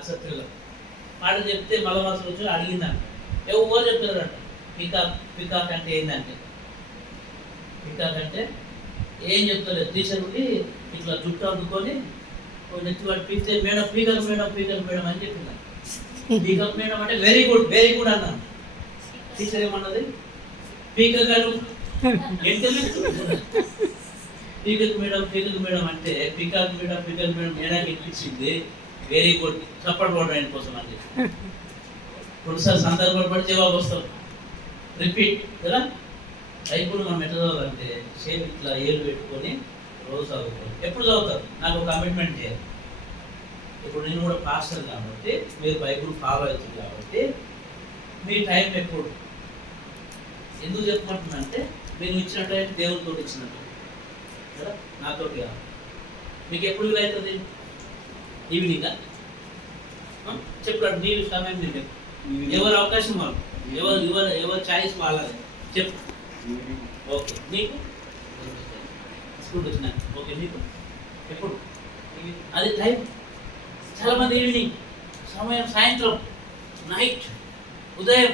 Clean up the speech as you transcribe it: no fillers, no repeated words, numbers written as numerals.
అసత్యంలో మాట చెప్తే మళ్ళీ మాసం వచ్చి అడిగిందంట ఎవరు చెప్తారంట పికాక్ పికాక్ అంటే ఏంటంటే పికాక్ అంటే ఏం చెప్తారు టీచర్ ఉండి ఇట్లా జుట్టు అందుకొని నెత్తి వాడు పీకితే మేడం పీకక్ మేడం అని చెప్పింది. పీకక్ మేడం అంటే వెరీ గుడ్ అన్నాను. టీచర్ ఏమన్నది పీకక్ గారు పీకక్ మేడం అంటే పీకాక్ మేడం మేడానికి ఇప్పించింది వెరీ గుడ్ చప్పటి పడడం ఆయన కోసం అని చెప్పి రెండుసార్లు సందర్భపడి జవాబు వస్తాం రిపీట్ కదా. బైబుల్ మనం ఎట్లా చదవాలంటే సేమ్ ఇట్లా ఏళ్ళు పెట్టుకొని రోజు చదువుకోవాలి. ఎప్పుడు చదువుతారు నాకు ఒక కమిట్మెంట్ చేయాలి. ఇప్పుడు నేను కూడా పాస్టర్ కాబట్టి మీరు బైబుల్ ఫాలో అవుతుంది కాబట్టి మీ టైం ఎప్పుడు ఎందుకు చెప్పుకుంటున్నానంటే మీరు ఇచ్చిన టైం దేవుడితో ఇచ్చినట్టు కదా, నాతోటి కాదు. మీకు ఎప్పుడు వీలవుతుంది? ఈవినింగా చెప్పాడు నీరు సమయం మీకు ఎవరు అవకాశం వాళ్ళు ఎవరు చాయిస్ వాళ్ళది చెప్పు. ఓకే నీకు స్కూల్ వచ్చిన ఓకే నీకు ఎప్పుడు అది టైం. చాలామంది ఈవినింగ్ సమయం, సాయంత్రం, నైట్, ఉదయం